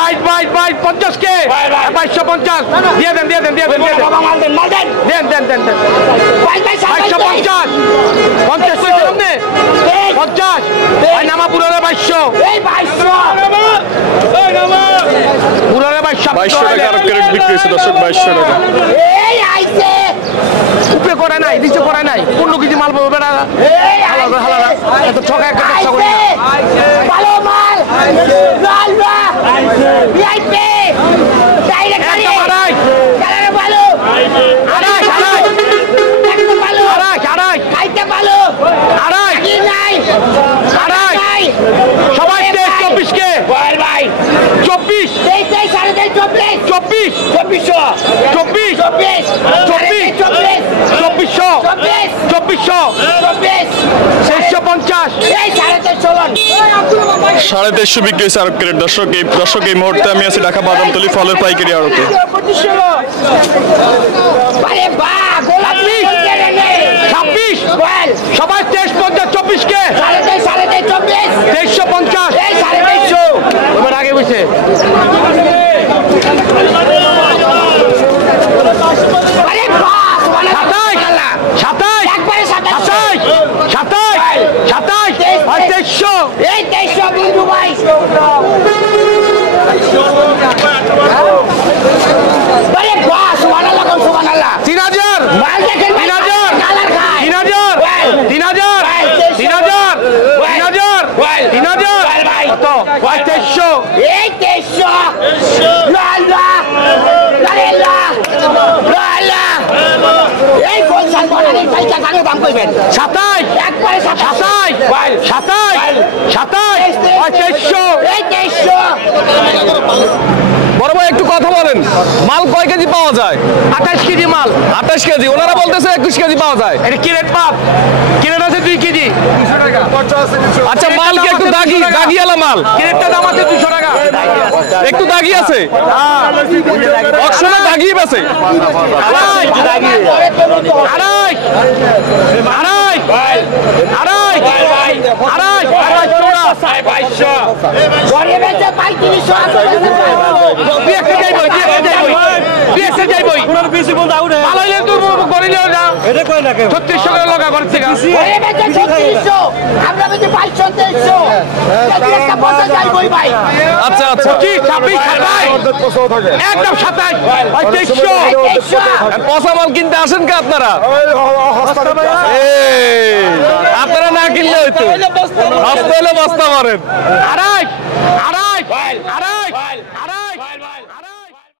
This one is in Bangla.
বাইশ 50 কে 2250 দিয়ে দেন 2250 50 ভাই নামা পুরারে 2200 পুরারে 2200 টাকা আর ক্যারেট বিক্রি হচ্ছে দর্শক 2200 টাকা উপরে করে নাই নিচে করে নাই 15 কেজি মাল পাবে না হালারা এত ঠকা একটা ব্যবসা করি ভালো মাল লালবা ভিআইপি ডাইরেক্ট গাড়ি কালার ভালো আড়াই একটু ভালো আড়াই খাইতে ভালো আড়াই কি নাই আড়াই সবাই 24 কে ভাই 24 23 24 2350 বিক্রি হয়েছে আর ক্যারেট দর্শক এই মুহূর্তে আমি আছি ঢাকা বাদামতলী ফলের পাইকারি আড়তে। আরে বাহ গোলাপ 26 সবাই 2350 24 কে 2350 এবার আগে বসে আরে বাহ 2300 বিন্দু ভাই আরে বাহ সুবহানাল্লাহ 3000 মাল দেখেন 3000 কালার খায় 3000 কত 2300 এই 2300 লালা এই বলছেন বলানি পয়সা কানে দাম কইবেন 27 একবারে 27 এই 2300 বড় ভাই একটু কথা বলেন, মাল কয় কেজি পাওয়া যায়? 28 কেজি মাল 28 কেজি, ওনারা বলতেছে 21 কেজি পাওয়া যায়। এটা কিরেট পাপ কিরেট আছে 2 কেজি 200 টাকা। আচ্ছা মাল কি একটু দাগিয়ালা মাল? কিরেটটা দাম আছে 200 টাকা। একটু দাগি আছে, অকশনে দাগিয়ে আছে। আচ্ছা আচ্ছা, 26 একদম 27 পচা মাল কিনতে আসেন কে আপনারা? আপনারা না কিনলে হইতো, বস্তা মারেন। আড়াই